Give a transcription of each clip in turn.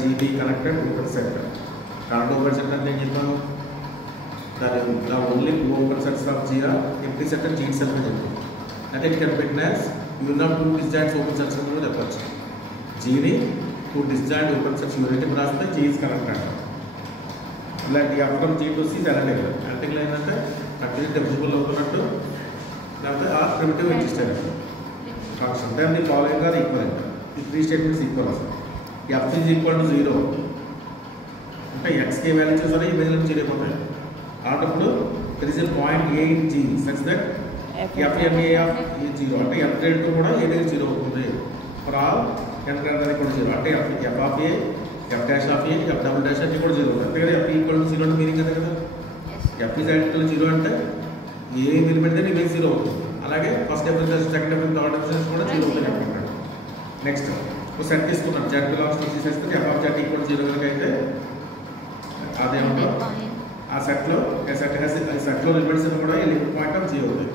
GB connected open set. Current open set అంటే చెప్పాము the only two open sets of G are empty set and G itself అని చెప్పాము. అంటే it can be written as union of two disjoint open sets అని కూడా చెప్పచ్చు. G ని two disjoint open sets union రాస్తే G is connected. ఇలాంటి from G to C analytical. Analytical ఏంటంటే కంటిన్యూస్ డివిజిబుల్ అవుతున్నట్టు లేకపోతే ఆ primitive existent function then the following are equivalent. ఈ త్రీ స్టేట్మెంట్స్ ఈక్వల్ వస్తాయి. f is equal to 0 అంటే x కి వాల్యూ చూసారా ఈ వాల్యూ నుంచి అయిపోతాయి. అలాంటప్పుడు there is a point a in G such that f(a) of a0 అంటే f greater to కూడా a దగ్గర 0 అవుతుంది. for all n greater than equal to 0 అంటే f of a f dash of a f double dash అంటే కూడా 0 అవుతుంది. అంటే కదా f equal to 0 అంటే మీనింగ్ అదే కదా. f is equal to 0 అంటే ఏ ఎలిమెంట్ దగ్గర ఇమేజ్ 0 అవుతుంది. అలాగే first definition second definition third definition కూడా 0 అవుతుంది అనుకుంటాడు. నెక్స్ట్ ఒక సెట్ తీసుకున్నాం z belongs to తీసేస్తే f of z equal to 0 కనుక అయితే అదేమో ఆ సెట్లో సెట్లో ఎలిమెంట్స్ కూడా ఈ లిమిట్ పాయింట్ ఆఫ్ 0 అవుతుంది.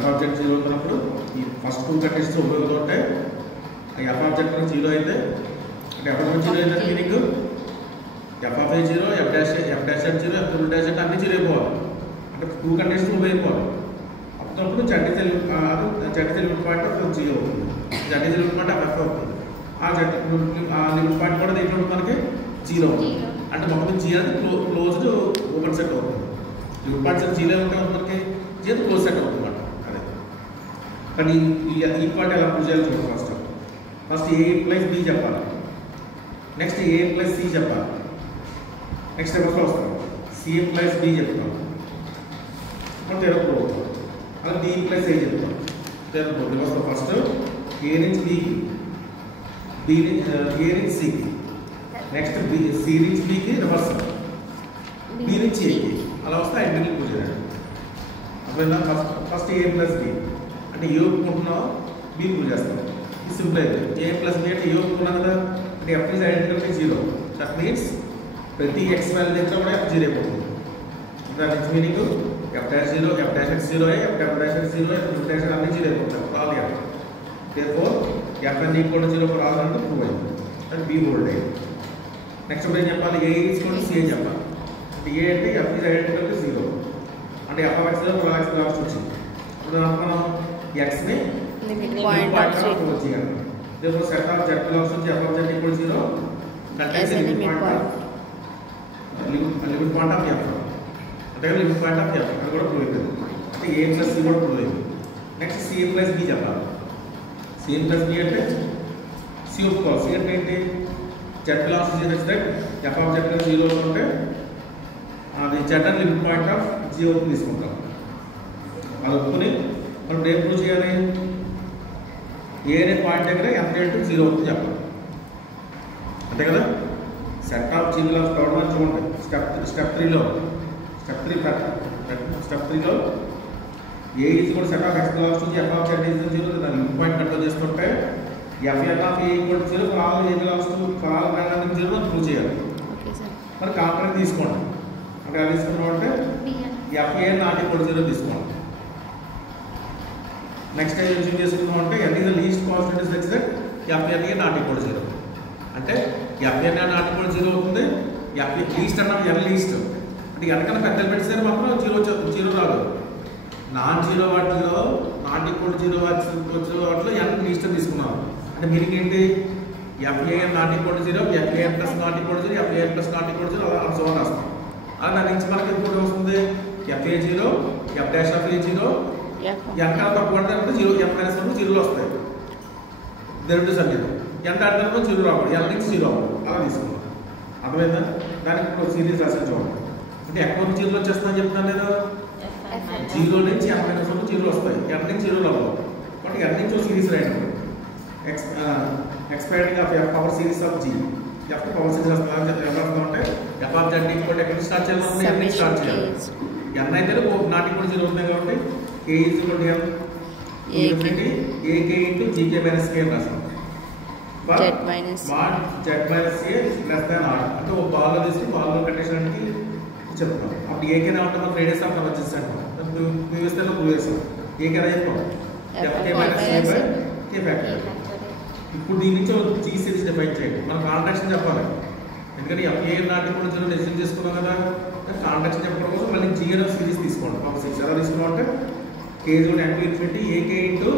f of z 0 అవుతున్నప్పుడు ఈ ఫస్ట్ టూ కండిషన్స్ ఉపయోగపడుతుంటే f of z 0 అయితే అంటే f of 0 అయితే meaning f of a 0 f dash at 0 f double dash at అన్ని 0 అయిపోవాలి. అంటే టూ కండిషన్స్ ఉపయోగపడాలి. అప్పుడు z is limit point of 0 అవుతుంది. z is limit point of f అవుతుంది. ఆ లిమిట్ పాయింట్ కూడా దీంట్లో మనకి 0 అవుతుంది. అంటే మొత్తం G అనేది క్లోజ్డ్ ఓపెన్ సెట్ అవుతుంది. లిమిట్ పాయింట్ సెట్ 0 ఉంటే మనకి G అది క్లోజ్ సెట్ అవుతుంది అన్నమాట. అదే కానీ ఈ పాయింట్ ఎలా ప్రూవ్ చేయాలి చూడండి. ఫస్ట్ a ప్లస్ b చెప్పాలి. నెక్స్ట్ a ప్లస్ c చెప్పాలి. నెక్స్ట్ ఎవరితో వస్తాం c ప్లస్ b చెప్తాం. మనం తెర ప్రూవ్ అవుతాం. అలా d ప్లస్ a చెప్తాం. తెర ప్రూవ్ వస్తాం. ఫస్ట్ a నుంచి b a నుంచి c కి నెక్స్ట్ c నుంచి b కి రివర్స్ b నుంచి a కి అలా వస్తే ఐడెంటికల్ ప్రూవ్ చేయాలి. అప్పుడు ఫస్ట్ a ప్లస్ b అంటే a ఒప్పుకుంటున్నాం b ప్రూవ్ చేస్తాం. ఇది సింపుల్ అయితే a ప్లస్ b అంటే a ఒప్పుకున్నాం కదా అంటే f is identical to 0. That means ప్రతి x వాల్యూ దగ్గర కూడా f 0 అయిపోతుంది. దాని నుంచి meaning f dash 0 f dash x 0 f double dash x 0 f double dash అన్ని 0 అయిపోతాయి. All f therefore f n equal to 0 for all అంటే prove అయింది. అది b హోల్డ్ అయింది. నెక్స్ట్ ఇప్పుడు ఏం చెప్పాలి a is equal to c అని చెప్పాలి. అంటే a అంటే f is identical to 0 అంటే f of x 0 for all x belongs to c. ఇప్పుడు మనం x ని లిమిట్ పాయింట్ ఆఫ్ చేయాలి. therefore set of z belongs to f of z equal to 0 contains a limit point of f అంటే limit point of f అది కూడా prove అయింది. అంటే a plus c కూడా ప్రూవ్ అయింది. నెక్స్ట్ c ప్లస్ b చెప్పాలి. c plus b అంటే c ఒప్పుకోవాలి. c అంటే ఏంటి z belongs to 0 such that f of z 0 ఉంటే అది z అని లిమిట్ పాయింట్ ఆఫ్ 0 తీసుకుంటాం. అది ఒప్పుకొని మనం ఏం ప్రూవ్ చేయాలి ఏ అనే పాయింట్ దగ్గర f = 0 అవుతుంది చెప్పాలి. అంతే కదా. Set of G belongs to third చూడండి step 3లో a is equal to set of x belongs to f of z is 0 దాని లిమిట్ పాయింట్ కంట్రోల్ చేసుకుంటే f n of a equal to 0 for all a belongs to for all random 0 అని prove చేయాలి. Okay sir. మరి compound తీసుకోండి. అంటే అది తీసుకున్నాం అంటే f a not equal to 0 తీసుకోండి. నెక్స్ట్ ఏం యూజ్ చేసుకుందాం అంటే n is the least constant such that f n not equal to 0 అంటే f n not equal to 0 అవుతుంది. f least అన్నప్పుడు n least అంటే n కన్నా పెద్ద ఎలిమెంట్స్ దగ్గర మాత్రం 0 రాదు. నాన్ జీరో వాటిలో నాట్ ఈక్వల్ టు 0 వాటిలో n లీస్ట్ తీసుకున్నాం. అంటే మీనింగ్ ఏంటి fan not equal to 0 fan plus not equal to 0 fan plus not equal to 0 అలా సో రాస్తాం. అలా దాని నుంచి మనకి ఇంకోటి వస్తుంది fa0 f dash of a0 n కన్నా తక్కువ అంటే 0 f మైనస్ 1 0 వస్తాయి. దెర్ ఇస్ సంగతి n దాటినప్పుడు 0 రావాలి n నుంచి 0 అవ్వాలి. అలా తీసుకున్నాం. అర్థమైందా. దానికి ఇప్పుడు సిరీస్ రాసి చూడండి. అంటే ఎక్కడ నుంచి 0 వచ్చేస్తుందని చెప్తాను నేను 0 నుంచి f మైనస్ 1 0 వస్తాయి. n నుంచి 0 రావాలి. కాబట్టి n నుంచి సిరీస్ రాయండి. expanding of f power series of G f power series of అంటే f of z equal to ఎక్కడ స్టార్ట్ చేయాలి n నుంచి స్టార్ట్ చేయాలి. n అయితే నాట్ ఈక్వల్ 0 అవుతుంది కాబట్టి k is equal to m ak into gk minus k రాస్తాం. z minus a less than r అంటే ఒక బాల్ లో తీసుకుని బాల్ లో కండిషన్ కి చెప్తాం. అప్పుడు ak నే అంటే మనం రేడియస్ ఆఫ్ కన్వర్జెన్స్ అంటాం. ప్రీవియస్ లో ప్రూవ్ చేసాం. ak అనేది f k minus a by k factor ఇప్పుడు దీని నుంచి జీ సిరీస్ డిఫైన్ చేయండి. మనం కాంట్రాక్షన్ చెప్పాలి, ఎందుకంటే ఎఫ్ఏ నాటి కూడా జీరో డెసిషన్ చేసుకున్నాం కదా. కాంట్రాక్షన్ చెప్పడం కోసం మళ్ళీ జీ అనే సిరీస్ తీసుకోండి. ఒక 6 ఎలా తీసుకోవాలంటే కేజ్ కూడా ఎంటూ infinity A K into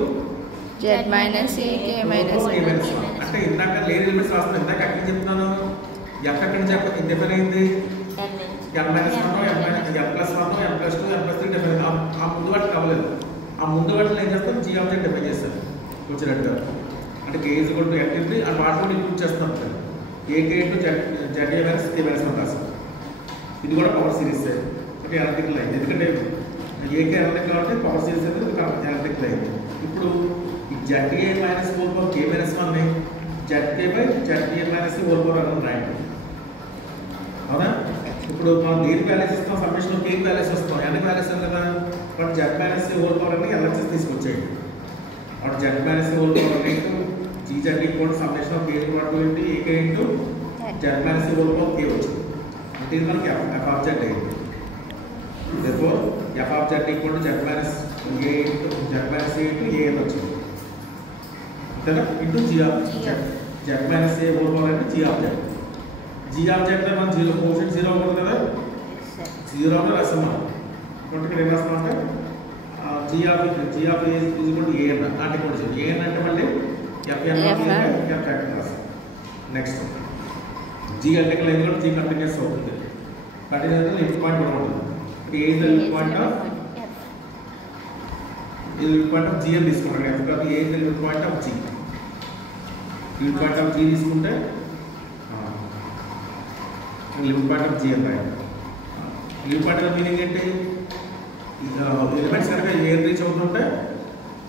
Z minus AK minus A minus 1. అంటే ఇందాక లేని ఎలిమెంట్స్ రాస్తున్నాను. ఇందాక అక్కడ చెప్తున్నాను ఎఫ్ ఎక్కడి నుంచి డిఫైన్ అయింది n minus 1 n plus 1 n plus 2 n plus 3 define అయింది. ఆ ముందు వాటికి అవ్వలేదు. ఆ ముందు వాటిలో ఏం చేస్తాం జీ ఆబ్జెక్ట్ డిఫైన్ చేస్తాను వచ్చినట్టుగా. అంటే కేజ్ కూడా ఎంట్రీ ఆ వాటిలో ఇంక్లూడ్ చేస్తున్నాం. ఏకే ఇంటూ జెడ్ ఏ మైనస్ కే మైనస్ 1 రాస్తాం. ఇది కూడా పవర్ సిరీస్ అంటే ఎలక్ట్రికల్ అయింది. ఎందుకంటే ఏకే ఎలక్ట్రికల్ అంటే పవర్ సిరీస్ అనేది ఎలక్ట్రికల్ అయింది. ఇప్పుడు ఈ Z A minus whole power K minus 1ని జెడ్కే by Z A minus whole power అని రాయండి. అవునా? ఇప్పుడు మనం దేనికి బ్యాలెన్స్ ఇస్తాం? సమ్మేషన్ కేకి బ్యాలెన్స్ వస్తాం. ఎన్ని బ్యాలెన్స్ కదా, but Z minus whole power అని ఎల్హెచ్ఎస్ తీసుకొచ్చేయండి. అప్పుడు Z minus whole power into G Z equal summation of K equal into A K into Z minus whole power K వచ్చింది. అంటే ఇది మనకి ఎఫ్ ఆఫ్ జెడ్ అయింది. therefore f of z equal to z minus a into z minus a into a అని వచ్చింది. అంతేనా? Into g of z minus a whole power అంటే g of z. g of z అంటే మనం 0 quotient 0 అవుతుంది కదా, 0 అంటే రాస్తాం మనం. కాబట్టి ఇక్కడ ఏం రాస్తాం అంటే g of a is equal to a అన్న అంటే కూడా a అంటే మళ్ళీ f n of a f factor రాస్తాం. నెక్స్ట్ g అంటే ఇక్కడ ఎందుకంటే g కంటిన్యూస్ అవుతుంది. కంటిన్యూస్ అంటే లిమిట్ పాయింట్ కూడా ఉంటుంది. A is the limit point of G అని తీసుకుంటాం. ఎందుకంటే A is the limit point of G. Limit point of G తీసుకుంటే లిమిట్ పాయింట్ ఆఫ్ G అని రాయాలి. లిమిట్ పాయింట్ ఆఫ్ మీనింగ్ ఏంటి? ఎలిమెంట్స్ కనుక ఏ రీచ్ అవుతుంటే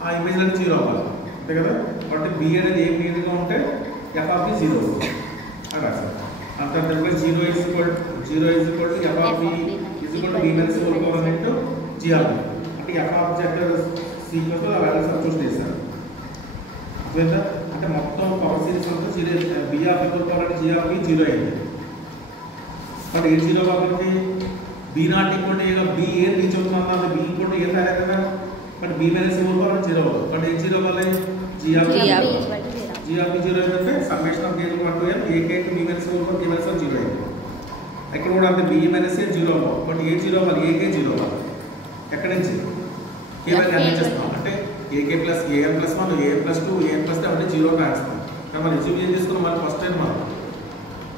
ఆ ఇమేజ్ అనేది 0 అవ్వాలి, అంతే కదా. కాబట్టి B అనేది ఏ మీనింగ్గా ఉంటే f of B 0 అని రాస్తారు. అంత తర్వాత 0 is equal to f of B equal to b minus whole power into g of b. అంటే f of z సీక్వెన్స్ లో ఆ వాల్యూస్ సబ్స్టిట్యూట్ చేశారు. అర్థమైందా? అంటే మొత్తం పవర్ సిరీస్ అంతా series b of whole power అంటే g of b 0 అయింది. బట్ ఏ 0 కాబట్టి b not equal to a b A reach అవుతుందా అంటే b ఈక్వల్ టు a రాలేదు కదా. But b minus whole power 0 అవుతుంది. బట్ ఏ 0 వల్ల g of b 0 అంటే summation of a to n a k to b minus whole power k minus 1 0 అయింది. ఇక్కడ కూడా అంతే b minus a 0 అవ్వాలి. బట్ ఏ 0 అవ్వాలి, a k 0 అవ్వాలి. ఎక్కడి నుంచి కేవలం అన్ని చేస్తాం అంటే ak plus an plus 1 an plus 2 an plus 3 అంటే 0 రాస్తాం. కానీ మనం ఎజ్యూమ్ చేసుకున్నాం. మనం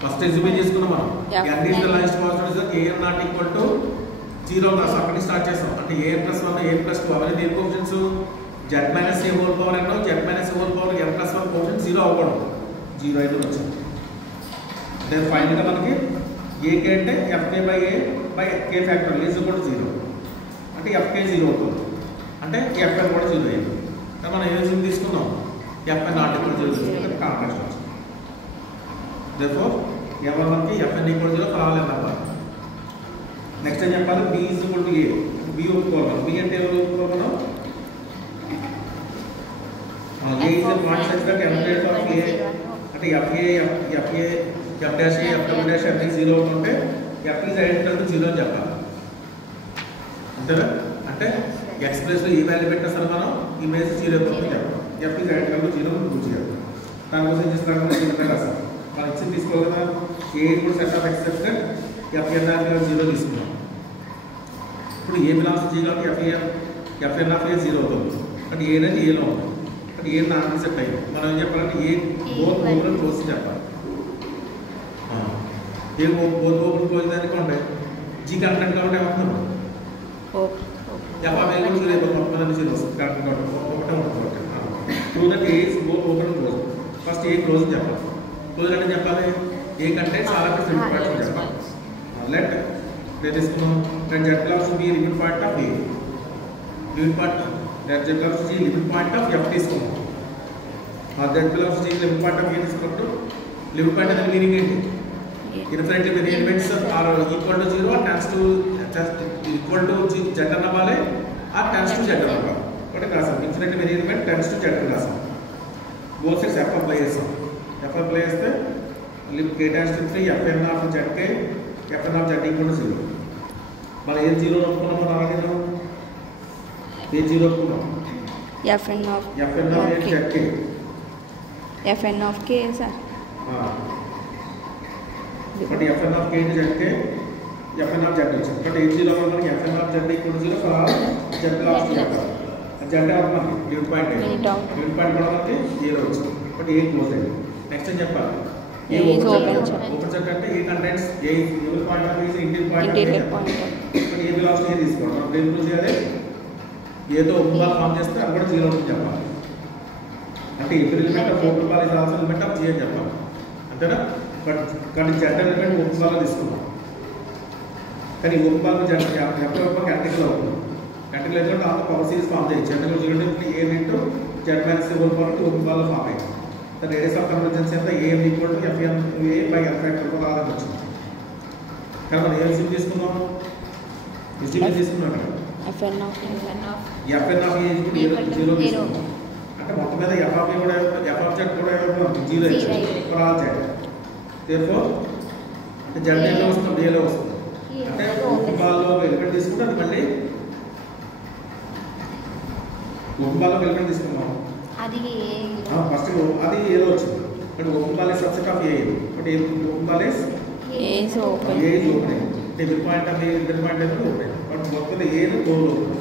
ఫస్ట్ ఎజ్యూమ్ చేసుకున్నాం మనం n is the last positive an not equal to 0 రాస్తాం. అక్కడి నుంచి స్టార్ట్ చేస్తాం. అంటే an ప్లస్ 1 an ప్లస్ 2 అవన్నీ దేని coefficients z minus a whole power అన్నో z minus whole power n plus 1 coefficient 0 అవ్వకూడదు. 0 అయితే వచ్చింది. దెన్ ఫైనల్ గా మనకి ak అంటే fk by a by k factor is equal to 0 అంటే fk 0 అవుతుంది. అంటే fn కూడా 0 అయింది. మనం ఏ విధంగా తీసుకున్నాం fn నాట్ ఈక్వల్ టు 0 తీసుకుంటే కాంట్రాక్ట్ వచ్చింది. therefore ఎవరు మనకి fn equal to 0 for all n number. Next ఏం చెప్పాలి? b is equal to a. b ఒప్పుకోవాలి. b అంటే ఎవరు ఒప్పుకోవాలి? మనం a is a point such that m rate of a అంటే fa f dash a f double dash అన్ని 0 అవుతుంటే f ఈజ్ ఐడెంటికల్ టు 0 అని చెప్పాలి. అంతేనా? అంటే ఎక్స్ప్రెస్ లో ఏ వాల్యూ పెట్టినా సరే మనం ఇమేజ్ 0 అవుతుంది చెప్పాలి. f ఈజ్ ఐడెంటికల్ టు 0 అని ప్రూవ్ చేయాలి. దానికోసం ఏం చేస్తున్నారంటే మనం ఇచ్చింది తీసుకోవాలి కదా. a equal set of x చెప్తే fn ఆఫ్ 0 తీసుకున్నాం. ఇప్పుడు a బిలాంగ్స్ టు g కాబట్టి fn ఆఫ్ a 0 అవుతుంది. అంటే a అనేది a లో ఉంది. అంటే a నాట్ సెట్ అయ్యింది. మనం ఏం చెప్పాలంటే a బోత్ ఓపెన్ క్లోజ్ చెప్పాలి. ఏ బోత్ ఓపెన్ క్లోజ్ అనుకోండి g కంటెంట్ కాబట్టి ఏమవుతుంది f of a కూడా 0 అయిపోతుంది. మొత్తం అన్ని 0 వస్తుంది. కంటెంట్ కాబట్టి ఒకటే ఉంటుంది. Prove that a is both open and closed. First a close చెప్పాలి. క్లోజ్ అంటే చెప్పాలి a కంటే చాలా లిమిట్ పాయింట్స్ చెప్పాలి. లెట్ తీసుకున్నాం that z belongs to b limit point of a. Limit point that z belongs to g limit point of f తీసుకున్నాం. ఆ z belongs to g limit point of a తీసుకున్నప్పుడు limit point అనేది meaning ఏంటి? Infinity many elements are equal to 0 are tends to equal to z అవ్వాలి or tends to z అవ్వాలి. ఒకటి రాసాం infinity many element tends to z రాసాం. Both sides f apply చేస్తాం. f apply చేస్తే limit k dash to 3 fn of zk fn of z equal to 0. మనం ఏ 0 అనుకున్నాం? మనం అలాగే ఏ 0 అనుకున్నాం? fn of zk Fn of k, sir. But Fn of k into zk, Fn of z వచ్చింది. But h0 లో మనకి Fn of z equal to 0 for all z belongs to f. z of మనకి unit point unit point కూడా మనకి 0 వచ్చింది. But A close అయింది. Next ఏం చెప్పాలి? A is open set. Open set అంటే A contents A unit point of is integral point Integral point. But A belongs to A తీసుకోండి. మనం దేని గురించి చేయాలి? ఏదో ఉపమాలు ఫామ్ చేస్తే అది కూడా 0 ఉంటుంది చెప్పాలి. అంటే every element of open ball is also element of G అని చెప్పాలి. అంతేనా? బట్ కానీ జెడ్ ఎలిమెంట్ ఓపెన్ బాల్లో తీసుకున్నాం. కానీ ఓపెన్ బాల్ జెడ్ ఎప్పుడు క్యాటగిరీలో అవుతుంది. క్యాటగిరీ అయితే అంత పవర్ సిరీస్ ఫామ్ చేయొచ్చు. జనరల్ చూడండి A into Z minus open ball ఓపెన్ బాల్లో ఫామ్ అయింది. ద రేడియస్ ఆఫ్ కన్వర్జెన్స్ ఎంత A M equal to F M A by F factor కూడా ఆధారం వచ్చింది. కానీ మనం ఏ విషయం తీసుకున్నాం? విషయం తీసుకున్నాం కదా. Fn of Fn of A equal to 0 తీసుకున్నాం. అంటే మొత్తం మీద ఎఫ్ ఆఫ్ ఏ కూడా ఎఫ్ ఆఫ్ జెడ్ కూడా 0 వచ్చింది ఫర్ ఆల్ జెడ్. దేర్ఫోర్ అంటే జెడ్ ఏలో వస్తుంది ఏలో వస్తుంది. అంటే ఓపెన్ బాల్లో ఎలిమెంట్ తీసుకుంటే అది మళ్ళీ ఓపెన్ బాల్లో ఎలిమెంట్ తీసుకున్నాం. అది ఫస్ట్ అది ఏలో వచ్చింది. But open ball is subset of A. But open ball is A is open. A is open. అంటే mid point of A inter point అయితే ఓపెన్. బట్ మొత్తం ఏలో గోల్ ఓపెన్.